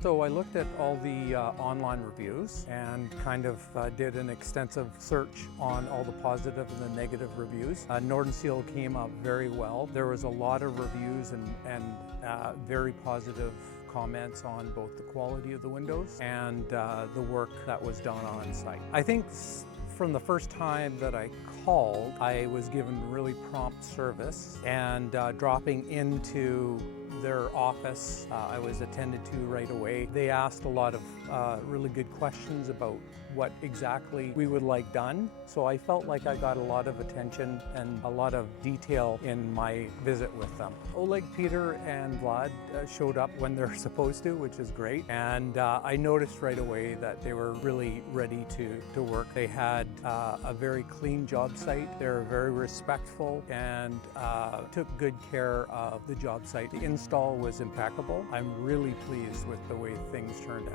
So I looked at all the online reviews and kind of did an extensive search on all the positive and the negative reviews. Norden Seal came up very well. There was a lot of reviews and very positive comments on both the quality of the windows and the work that was done on site. I think from the first time that I called, I was given really prompt service, and dropping into their office, I was attended to right away. They asked a lot of really good questions about what exactly we would like done. So I felt like I got a lot of attention and a lot of detail in my visit with them. Oleg, Peter, and Vlad showed up when they're supposed to, which is great. And I noticed right away that they were really ready to work. They had a very clean job site. They were very respectful and took good care of the job site. The install was impeccable. I'm really pleased with the way things turned out.